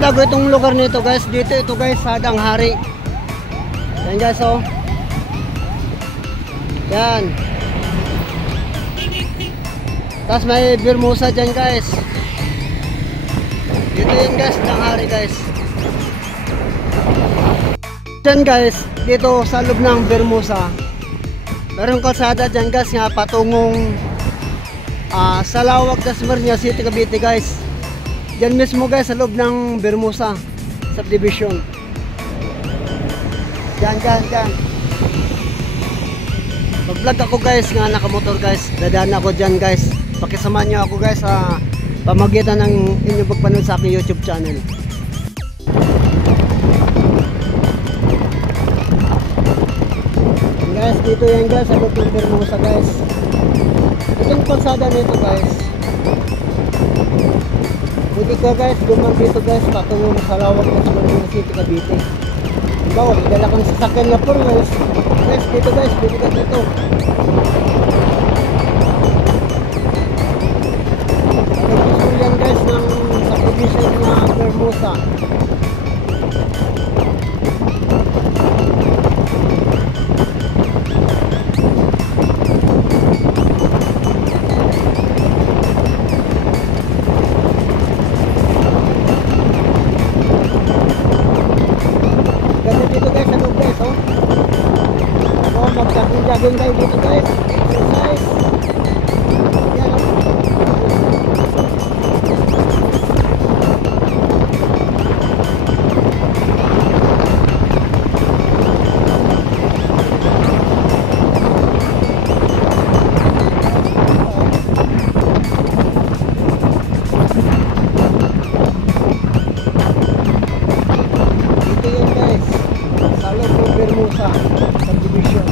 vlog ko itong lugar nito guys. Dito ito guys, Sadang Hari. Yan guys oh. Yan. Tapos may Bermusa dyan guys. Dito yan guys, Sadang Hari guys. Dyan guys, dito sa loob ng Bermusa, meron kalsada dyan guys nga patungong Salawag, Dasmariñas City, Cavite guys. Dyan mismo guys sa loob ng Bermusa subdivision. Dyan. Mag-vlog ako guys nga nakamotor guys. Dadaan ako dyan guys. Pakisamahan nyo ako guys sa pamagitan ng inyong pagpanood sa aking YouTube channel. Guys, dito yan guys sa loob ng Bermusa guys. Itong kalsada nito guys, pwede ka guys duman dito guys patungong Salawag, Dasmariñas City, Cavite. Ikaw, dala kang sasakyan na po guys. Guys, dito guys, pwede ka dito. Gusto yan guys ng subdivision na Bermusa. Magjogging tayo dito guys. Exercise. Yan o. Dito yun guys. Sa loob ng Bermusa subdivision.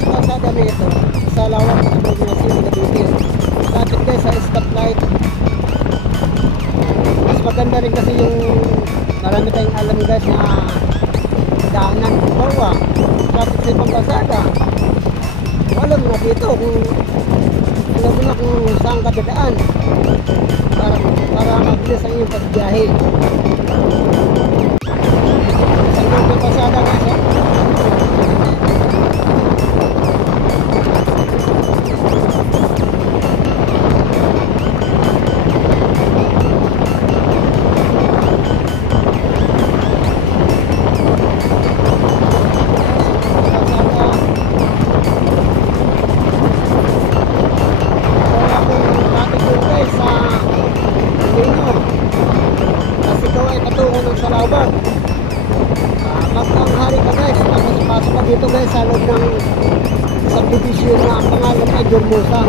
Kalsada na ito sa Salawag, Dasmariñas City, Cavite. Lapit guys sa stoplight. Mas maganda rin kasi yung marami tayong alam guys na daanan ng bawa traffic sa ibang kalsada. Alam na dito kung alam mo na kung saan ka dadaan para mabilis ang iyong pagbiyahe. Sa ibang kalsada guys Salawag. Magtang hari ka guys. Pasok ka dito guys sa loob ng subdivision na ang pangalan ay Bermusa.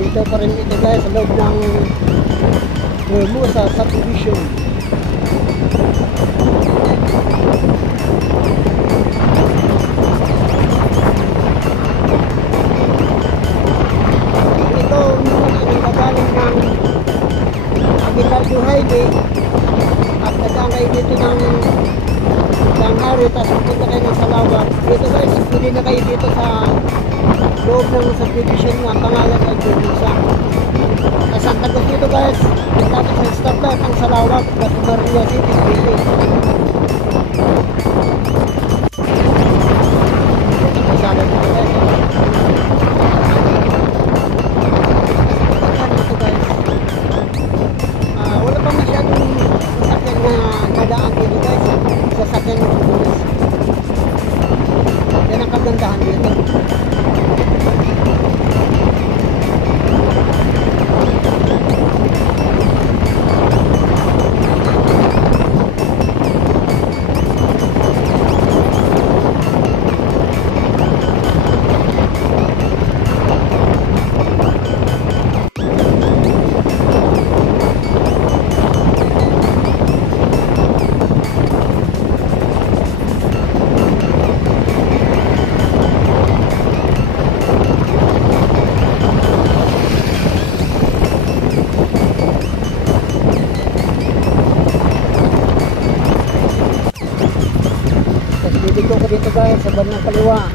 Dito pa rin ito guys sa loob ng Bermusa subdivision. Highway at nagkaan kayo dito ng Langhari tapos pupunta kayo ng Salawag. Dito guys, pwede na kayo dito sa loob ng subdivision na pangalan ay Bermusa. At ang tagos dito guys, dito sa stoplight ang Salawag, Dasmariñas City, Cavite. Dito kasama dito guys. Wala pa masyadong sasakyan na nadaan dito guys. Sasakyan ng pulis. Yan ang kagandahan dito. sa bandang kaliwa.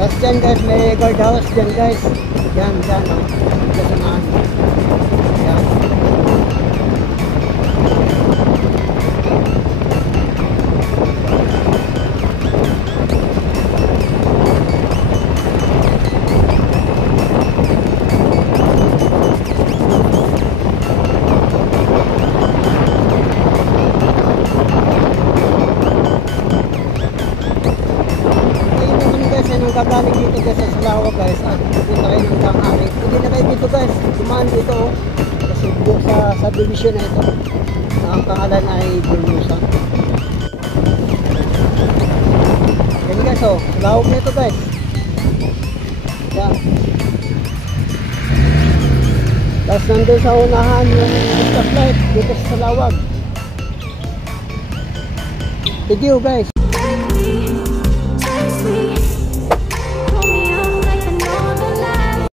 Tapos dyan guys, may guardhouse dyan guys. Dyan, dyan, oh. Kasamahan. Dyan. Kagaling dito guys sa Salawa guys at pupunta kayo ng Tanghari. Hindi na kayo dito guys, dumaan dito oh. Kasi sa subdivision na ito na ang pangalan ay Burnusan. Yan guys oh, lawak na ito guys. Yan. Tapos nandun sa unahan yung stoplight dito sa Salawag. Thank you guys.